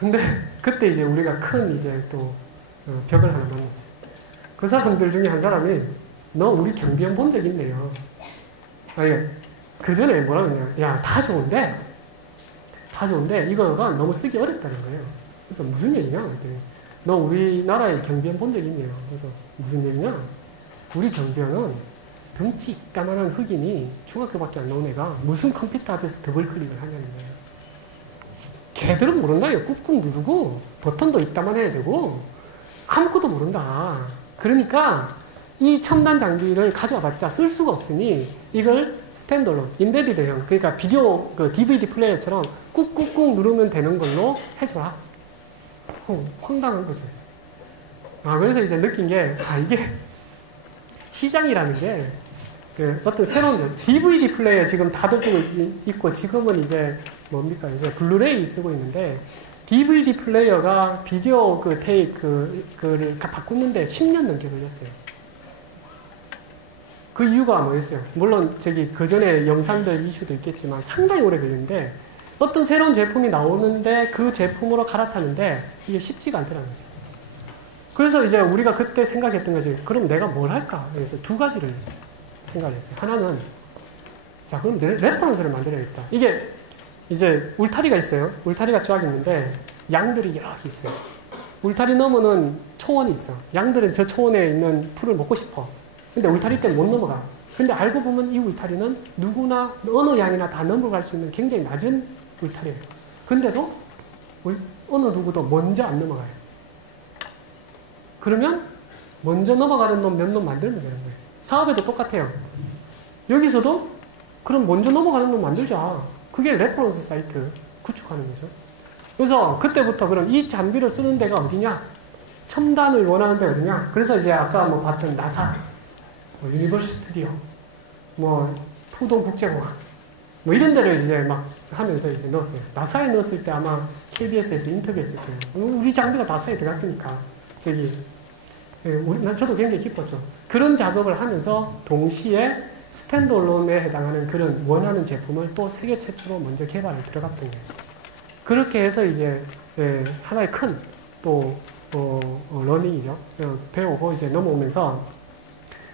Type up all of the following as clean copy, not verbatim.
근데 그때 이제 우리가 큰 이제 또 벽을 하나 만났어요. 그 사람들 중에 한 사람이 너 우리 경비원 본 적 있네요. 아니 그 전에 뭐라 그러냐, 야 다 좋은데 이거가 너무 쓰기 어렵다는 거예요. 그래서 무슨 얘기냐 그랬더니 너 우리나라에 경비원 본 적 있네요. 그래서 무슨 얘기냐, 우리 경비원은 덩치 이따만한 흑인이 중학교밖에 안 나온 애가 무슨 컴퓨터 앞에서 더블 클릭을 하냐는 거예요. 걔들은 모른다요. 꾹꾹 누르고 버튼도 이따만 해야 되고 아무것도 모른다. 그러니까 이 첨단 장비를 가져와봤자 쓸 수가 없으니 이걸 스탠드얼론, 인베디드형, 그러니까 비디오 그 DVD 플레이어처럼 꾹꾹꾹 누르면 되는 걸로 해줘라. 황당한 거죠. 그래서 이제 느낀 게, 이게 시장이라는 게 어떤 새로운 DVD 플레이어 지금 다들 쓰고 있고, 지금은 이제 뭡니까, 이제 블루레이 쓰고 있는데, DVD 플레이어가 비디오 그 테이프를 바꾸는데 10년 넘게 걸렸어요. 그 이유가 뭐였어요? 물론 그 전에 영상들 이슈도 있겠지만 상당히 오래 걸리는데, 어떤 새로운 제품이 나오는데 그 제품으로 갈아타는데 이게 쉽지가 않더라는 거죠. 그래서 이제 우리가 그때 생각했던 거지, 그럼 내가 뭘 할까? 그래서 두 가지를 생각했어요. 하나는, 자, 그럼 레퍼런스를 만들어야겠다. 이게 이제 울타리가 있어요. 울타리가 쫙 있는데 양들이 여러 개 있어요. 울타리 너머는 초원이 있어. 양들은 저 초원에 있는 풀을 먹고 싶어. 근데 울타리 때문에 못 넘어가. 근데 알고 보면 이 울타리는 누구나 어느 양이나 다 넘어갈 수 있는 굉장히 낮은 울타리예요. 근데도 어느 누구도 먼저 안 넘어가요. 그러면 먼저 넘어가는 놈 몇 놈 만들면 되는 거예요. 사업에도 똑같아요. 여기서도 그럼 먼저 넘어가는 놈 만들자. 그게 레퍼런스 사이트 구축하는 거죠. 그래서 그때부터 그럼 이 장비를 쓰는 데가 어디냐? 첨단을 원하는 데가 어디냐? 그래서 이제 아까 뭐 봤던 나사, 유니버셜 스튜디오, 푸동국제공학, 이런 데를 이제 막 하면서 이제 넣었어요. 나사에 넣었을 때 아마 KBS에서 인터뷰했을 거예요. 우리 장비가 나사에 들어갔으니까, 저도 굉장히 기뻤죠. 그런 작업을 하면서 동시에 스탠드얼론에 해당하는 그런 원하는 제품을 또 세계 최초로 먼저 개발을 들어갔던 거예요. 그렇게 해서 이제 하나의 큰 또 러닝이죠. 배우고 이제 넘어오면서,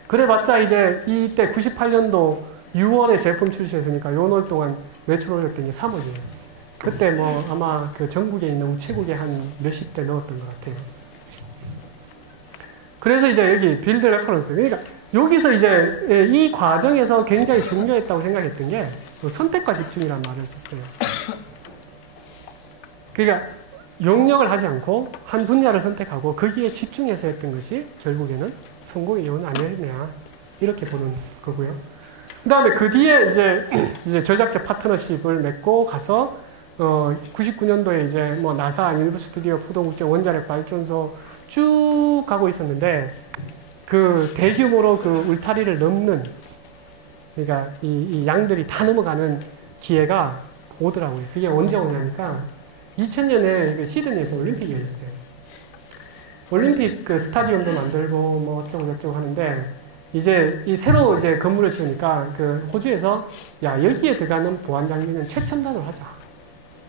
그래봤자 이제 이때 98년도 6월에 제품 출시했으니까 요 월 동안 매출 올렸던 게 3억이에요. 그때 아마 그 전국에 있는 우체국에 한 몇십 대 넣었던 것 같아요. 그래서 이제 여기 빌드 레퍼런스. 그러니까 여기서 이제 이 과정에서 굉장히 중요했다고 생각했던 게 선택과 집중이라는 말을 썼어요. 그러니까 용역을 하지 않고 한 분야를 선택하고 거기에 집중해서 했던 것이 결국에는 성공의 요인 아니었냐, 이렇게 보는 거고요. 그 다음에 그 뒤에 이제 전략적 파트너십을 맺고 가서 99년도에 이제 나사, 유니버스 스튜디오, 푸동국제, 원자력 발전소 쭉 가고 있었는데, 그 대규모로 그 울타리를 넘는, 그러니까 이 양들이 다 넘어가는 기회가 오더라고요. 그게 언제 오냐니까 2000년에 시드니에서 올림픽이 열렸어요. 올림픽 그 스타디움도 만들고 어쩌고 저쩌고 하는데, 이제 이 새로 이제 건물을 지으니까 그 호주에서 여기에 들어가는 보안 장비는 최첨단으로 하자.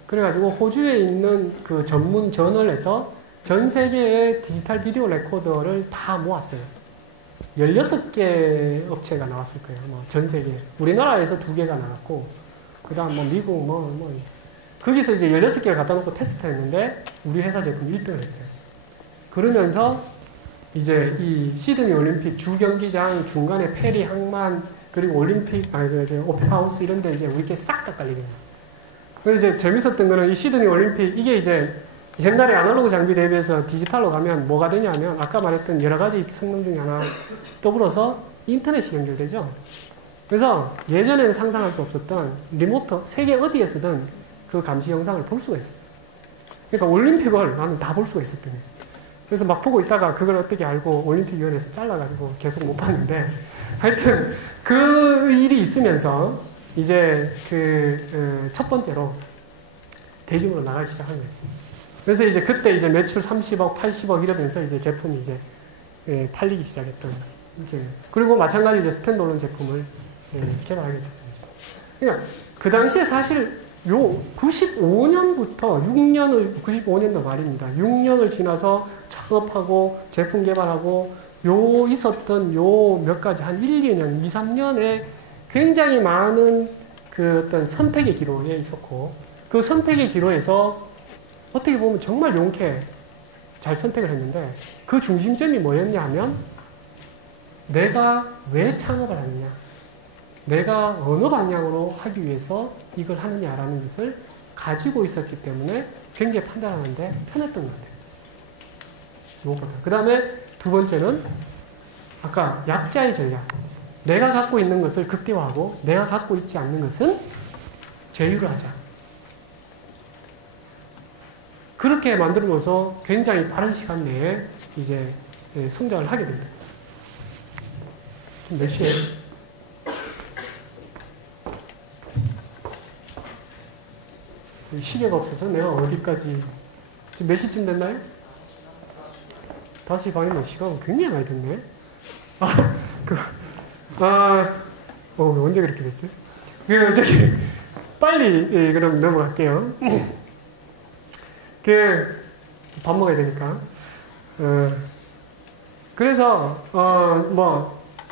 그래가지고 호주에 있는 그 전문 저널에서 전 세계의 디지털 비디오 레코더를 다 모았어요. 16개 업체가 나왔을 거예요. 전 세계. 우리나라에서 2개가 나왔고, 그 다음 미국 거기서 이제 16개를 갖다 놓고 테스트 했는데, 우리 회사 제품 1등을 했어요. 그러면서 이제 이 시드니 올림픽 주경기장 중간에 페리 항만, 그리고 올림픽, 오페라 하우스 이런 데 이제 우리께 싹 다 깔리게 돼요. 그래서 이제 재밌었던 거는 이 시드니 올림픽, 이게 이제 옛날에 아날로그 장비 대비해서 디지털로 가면 뭐가 되냐면, 아까 말했던 여러 가지 성능 중에 하나 더불어서 인터넷이 연결되죠. 그래서 예전에는 상상할 수 없었던 리모트, 세계 어디에서든 그 감시 영상을 볼 수가 있었어요. 그러니까 올림픽을 나는 다 볼 수가 있었던 거예요. 그래서 막 보고 있다가 그걸 어떻게 알고 올림픽위원회에서 잘라가지고 계속 못 봤는데, 하여튼 그 일이 있으면서 이제 첫 번째로 대규모로 나가기 시작한 거죠. 그래서 이제 그때 이제 매출 30억, 80억 이러면서 이제 제품이 이제 팔리기 시작했던. 그리고 마찬가지로 이제 스탠드얼론 제품을 개발하게 됐습니다. 그러니까 그 당시에 사실 요 95년부터 95년도 말입니다. 6년을 지나서 작업하고 제품 개발하고 요 있었던 요 몇 가지 한 1, 2년, 2, 3년에 굉장히 많은 그 어떤 선택의 기로에 있었고 그 선택의 기로에서 어떻게 보면 정말 용케 잘 선택을 했는데 그 중심점이 뭐였냐 하면 내가 왜 창업을 하느냐 내가 어느 방향으로 하기 위해서 이걸 하느냐라는 것을 가지고 있었기 때문에 굉장히 판단하는데 편했던 것 같아요. 무엇보다. 그 다음에 두 번째는 아까 약자의 전략. 내가 갖고 있는 것을 극대화하고 내가 갖고 있지 않는 것은 제휴를 하자. 그렇게 만들어서 굉장히 빠른 시간 내에 이제 성장을 하게 됩니다. 몇 시에? 시계가 없어서 내가 어디까지 지금 몇 시쯤 됐나요? 5시 반이면 시간 굉장히 많이 됐네. 언제 그렇게 됐지? 빨리 그럼 넘어갈게요. 밥 먹어야 되니까. 그래서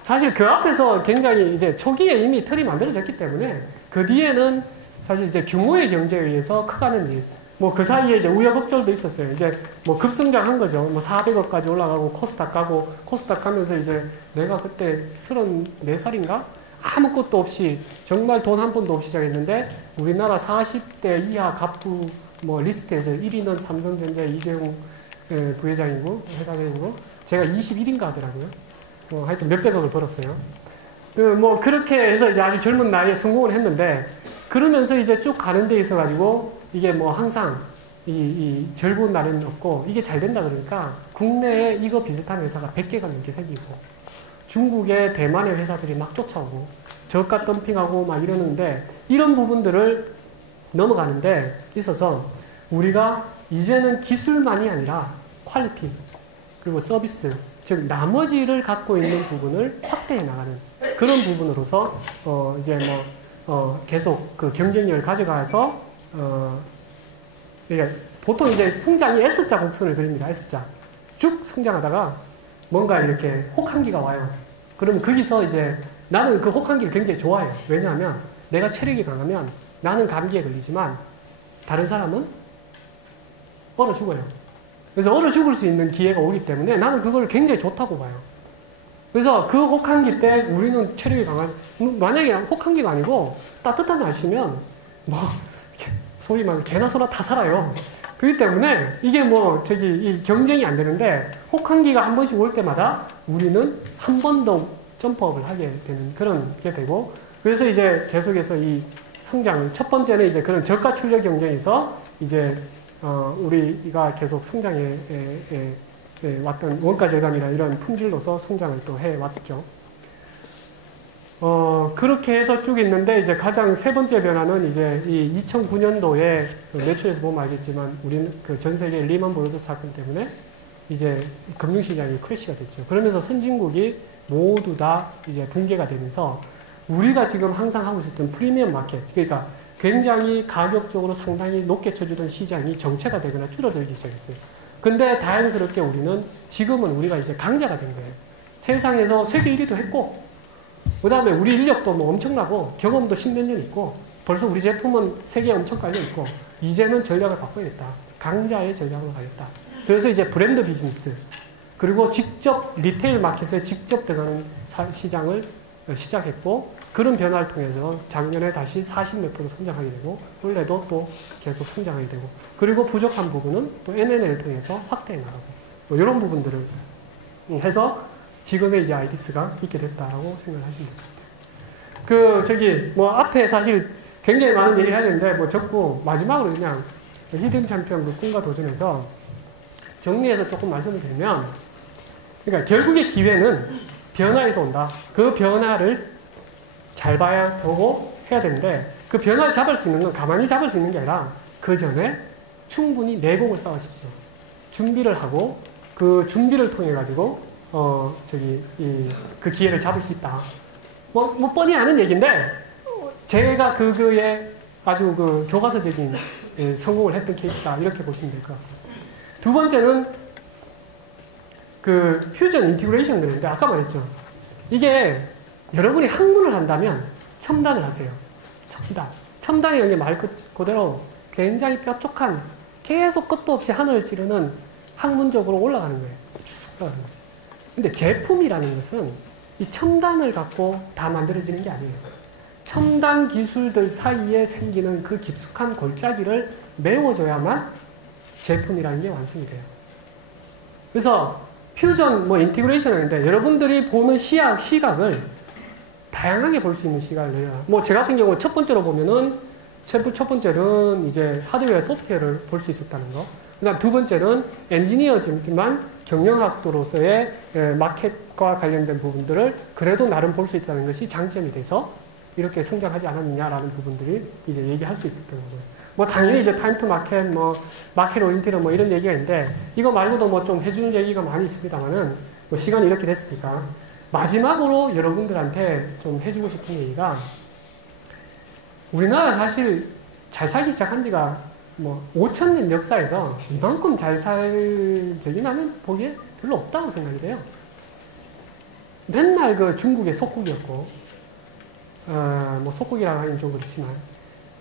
사실 그 앞에서 굉장히 이제 초기에 이미 틀이 만들어졌기 때문에 그 뒤에는 사실 이제 규모의 경제에 의해서 커가는 일. 그 사이에 이제 우여곡절도 있었어요. 이제 급성장한 거죠. 400억까지 올라가고 코스닥 가고 코스닥 가면서 이제 내가 그때 34살인가? 아무것도 없이 정말 돈 한 푼도 없이 시작했는데 우리나라 40대 이하 갑부 리스트에서 1위는 삼성전자 이재용 부회장이고 회장이고 제가 21인가 하더라고요. 하여튼 몇백억을 벌었어요. 그렇게 해서 이제 아주 젊은 나이에 성공을 했는데 그러면서 이제 쭉 가는 데 있어 가지고 이게 항상 이 즐거운 날은 없고 이게 잘 된다 그러니까 국내에 이거 비슷한 회사가 100개가 넘게 생기고 중국의 대만의 회사들이 막 쫓아오고 저가 덤핑하고 막 이러는데 이런 부분들을 넘어가는데 있어서 우리가 이제는 기술만이 아니라 퀄리티 그리고 서비스 즉 나머지를 갖고 있는 부분을 확대해 나가는 그런 부분으로서 이제 계속 그 경쟁력을 가져가서 보통 이제 성장이 S자 곡선을 그립니다. S자 쭉 성장하다가 뭔가 이렇게 혹한기가 와요. 그럼 거기서 이제 나는 그 혹한기를 굉장히 좋아해요. 왜냐하면 내가 체력이 강하면 나는 감기에 걸리지만 다른 사람은 얼어 죽어요. 그래서 얼어 죽을 수 있는 기회가 오기 때문에 나는 그걸 굉장히 좋다고 봐요. 그래서 그 혹한기 때 우리는 체력이 강한 만약에 혹한기가 아니고 따뜻한 날씨면 소위 말해 개나 소나 다 살아요. 그렇기 때문에 이게 이 경쟁이 안 되는데 혹한기가 한 번씩 올 때마다 우리는 한 번 더 점프업을 하게 되는 그런 게 되고 그래서 이제 계속해서 이 성장을 첫 번째는 이제 그런 저가 출력 경쟁에서 이제 우리가 계속 성장해 왔던 원가 절감이나 이런 품질로서 성장을 또 해왔죠. 그렇게 해서 쭉 있는데 이제 가장 세 번째 변화는 이제 이 2009년도에 매출에서 보면 알겠지만 우리는 그 전 세계 리먼 브러더스 사건 때문에 이제 금융시장이 크래시가 됐죠. 그러면서 선진국이 모두 다 이제 붕괴가 되면서 우리가 지금 항상 하고 있었던 프리미엄 마켓, 그러니까 굉장히 가격적으로 상당히 높게 쳐주던 시장이 정체가 되거나 줄어들기 시작했어요. 근데 다행스럽게 우리는 지금은 우리가 이제 강자가 된 거예요. 세상에서 세계 1위도 했고, 그 다음에 우리 인력도 엄청나고, 경험도 10몇 년 있고, 벌써 우리 제품은 세계에 엄청 깔려있고, 이제는 전략을 바꿔야겠다. 강자의 전략으로 가겠다. 그래서 이제 브랜드 비즈니스, 그리고 직접 리테일 마켓에 직접 들어가는 시장을 시작했고, 그런 변화를 통해서 작년에 다시 40몇 % 성장하게 되고, 올해도 또 계속 성장하게 되고, 그리고 부족한 부분은 또 M&A를 통해서 확대해 나가고, 이런 부분들을 해서 지금의 이제 아이디스가 있게 됐다라고 생각을 하시면 됩니다. 앞에 사실 굉장히 많은 얘기를 해야 되는데, 적고 마지막으로 그냥 히든 챔피언 그 꿈과 도전에서 정리해서 조금 말씀을 드리면, 그러니까 결국의 기회는 변화에서 온다. 그 변화를 잘 봐야 보고 해야 되는데, 그 변화를 잡을 수 있는 건 가만히 잡을 수 있는 게 아니라 그 전에 충분히 내공을 쌓으십시오. 준비를 하고 그 준비를 통해 가지고 그 기회를 잡을 수 있다. 뻔히 아는 얘기인데 제가 그거에 아주 그 교과서적인 성공을 했던 케이스다. 이렇게 보시면 될 것 같고. 두 번째는 그 퓨전 인티그레이션 그랬는데 아까 말했죠. 이게 여러분이 학문을 한다면 첨단을 하세요. 첨단이라는 게 말 그대로 굉장히 뾰족한 계속 끝도 없이 하늘을 찌르는 학문적으로 올라가는 거예요. 근데 제품이라는 것은 이 첨단을 갖고 다 만들어지는 게 아니에요. 첨단 기술들 사이에 생기는 그 깊숙한 골짜기를 메워줘야만 제품이라는 게 완성이 돼요. 그래서 퓨전, 인티그레이션 하는데 여러분들이 보는 시각을 다양하게 볼 수 있는 시각을 내요. 제 같은 경우 첫 번째로 보면은 첫 번째는 이제 하드웨어, 소프트웨어를 볼 수 있었다는 거. 그 다음 두 번째는 엔지니어지만 경영학도로서의 마켓과 관련된 부분들을 그래도 나름 볼 수 있다는 것이 장점이 돼서 이렇게 성장하지 않았느냐라는 부분들이 이제 얘기할 수 있다는 거고요. 당연히 이제 타임 투 마켓, 마켓 오리엔티드 이런 얘기가 있는데 이거 말고도 좀 해주는 얘기가 많이 있습니다만은 시간이 이렇게 됐으니까 마지막으로 여러분들한테 좀 해주고 싶은 얘기가 우리나라 사실 잘 살기 시작한 지가 5,000년 역사에서 이만큼 잘 살 적이 나는 보기에 별로 없다고 생각이 돼요. 맨날 그 중국의 속국이었고, 속국이라고 하긴 좀 그렇지만,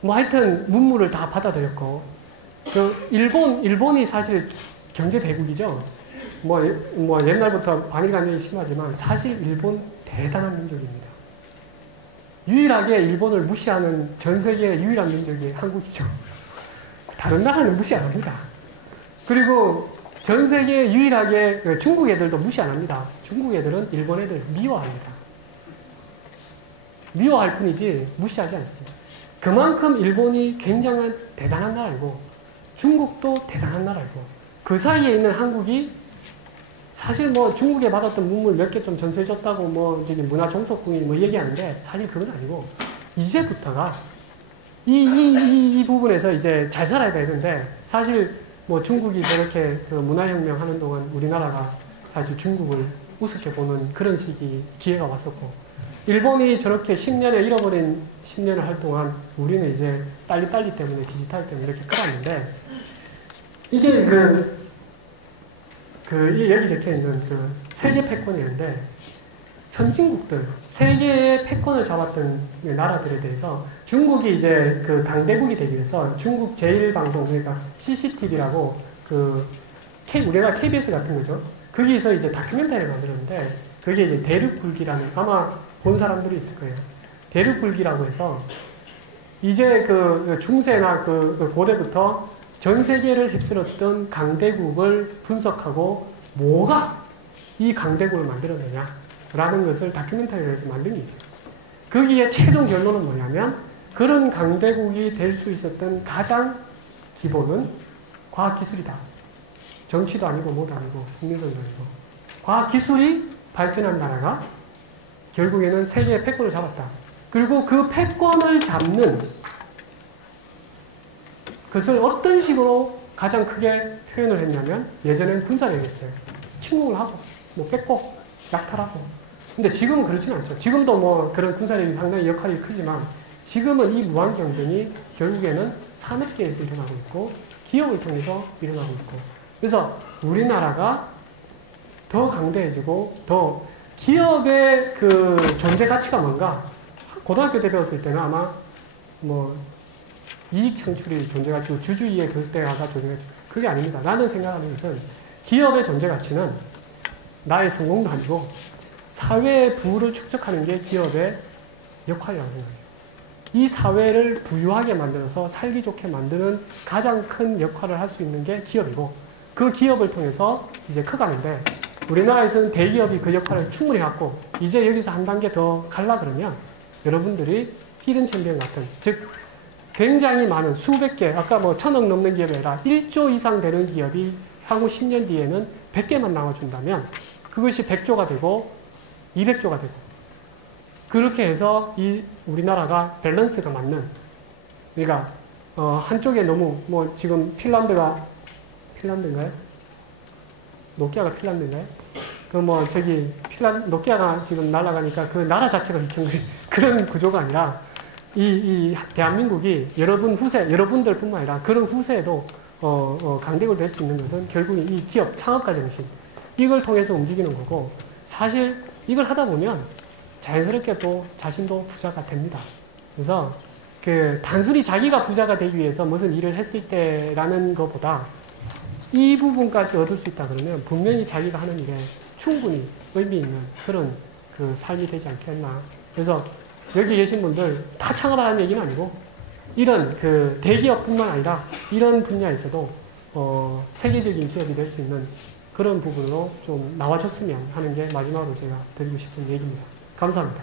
하여튼 문물을 다 받아들였고, 일본이 사실 경제 대국이죠. 옛날부터 반일관념이 심하지만 사실 일본 대단한 민족입니다. 유일하게 일본을 무시하는 전 세계의 유일한 민족이 한국이죠. 다른 나라는 무시 안 합니다. 그리고 전 세계 유일하게 중국 애들도 무시 안 합니다. 중국 애들은 일본 애들 미워합니다. 미워할 뿐이지 무시하지 않습니다. 그만큼 일본이 굉장한 대단한 나라이고 중국도 대단한 나라이고 그 사이에 있는 한국이 사실 중국에 받았던 문물 몇 개 좀 전수해줬다고 저기 문화종속국이 얘기하는데 사실 그건 아니고 이제부터가 이 부분에서 이제 잘 살아야 되는데 사실 중국이 저렇게 그 문화혁명 하는 동안 우리나라가 사실 중국을 우습게 보는 그런 기회가 왔었고 일본이 저렇게 10년에 잃어버린 10년을 할 동안 우리는 이제 빨리 때문에 디지털 때문에 이렇게 끌었는데 이게 이 여기 적혀있는 세계 패권이었는데 선진국들, 세계의 패권을 잡았던 나라들에 대해서 중국이 이제 강대국이 되기 위해서 중국 제1방송, 그러니까 CCTV라고 우리나라 KBS 같은 거죠. 거기서 이제 다큐멘터리를 만들었는데 그게 이제 대륙불기라는 아마 본 사람들이 있을 거예요. 대륙불기라고 해서 이제 중세나 고대부터 전 세계를 휩쓸었던 강대국을 분석하고 뭐가 이 강대국을 만들어내냐라는 것을 다큐멘터리로 해서 만든 게 있어요. 거기에 최종 결론은 뭐냐면 그런 강대국이 될 수 있었던 가장 기본은 과학기술이다. 정치도 아니고 뭐도 아니고 국민성도 아니고 과학기술이 발전한 나라가 결국에는 세계의 패권을 잡았다. 그리고 그 패권을 잡는 그것을 어떤 식으로 가장 크게 표현을 했냐면 예전에는 군사력을 했어요. 침공을 하고 뺏고 약탈하고. 근데 지금은 그렇지는 않죠. 지금도 그런 군사력이 상당히 역할이 크지만 지금은 이 무한 경쟁이 결국에는 산업계에서 일어나고 있고 기업을 통해서 일어나고 있고 그래서 우리나라가 더 강대해지고 더 기업의 존재 가치가 뭔가 고등학교 때 배웠을 때는 아마 이익 창출이 존재 가치고 주주의의 극대화가 존재 가치. 그게 아닙니다. 나는 생각하는 것은 기업의 존재 가치는 나의 성공도 아니고 사회의 부를 축적하는 게 기업의 역할이라고 생각해요. 이 사회를 부유하게 만들어서 살기 좋게 만드는 가장 큰 역할을 할 수 있는 게 기업이고 그 기업을 통해서 이제 커가는데 우리나라에서는 대기업이 그 역할을 충분히 갖고 이제 여기서 한 단계 더 갈라 그러면 여러분들이 히든 챔피언 같은 즉 굉장히 많은 수백 개, 아까 1,000억 넘는 기업이 아니라 1조 이상 되는 기업이 향후 10년 뒤에는 100개만 나와준다면 그것이 100조가 되고 200조가 되고 그렇게 해서 우리나라가 밸런스가 맞는 그러니까 한쪽에 너무 지금 핀란드인가요? 노키아가 핀란드인가요? 노키아가 지금 날아가니까 그 나라 자체가 비천거리 그런 구조가 아니라 이 대한민국이 여러분들뿐만 아니라 그런 후세에도 강대국이 될 수 있는 것은 결국 이 기업 창업가 정신, 이걸 통해서 움직이는 거고, 사실 이걸 하다 보면 자연스럽게 또 자신도 부자가 됩니다. 그래서 단순히 자기가 부자가 되기 위해서 무슨 일을 했을 때라는 것보다 이 부분까지 얻을 수 있다 그러면 분명히 자기가 하는 일에 충분히 의미 있는 그런 삶이 되지 않겠나. 그래서 여기 계신 분들 다 창업하라는 얘기는 아니고, 이런 대기업뿐만 아니라 이런 분야에서도 세계적인 기업이 될 수 있는 그런 부분으로 좀 나와줬으면 하는 게 마지막으로 제가 드리고 싶은 얘기입니다. 감사합니다.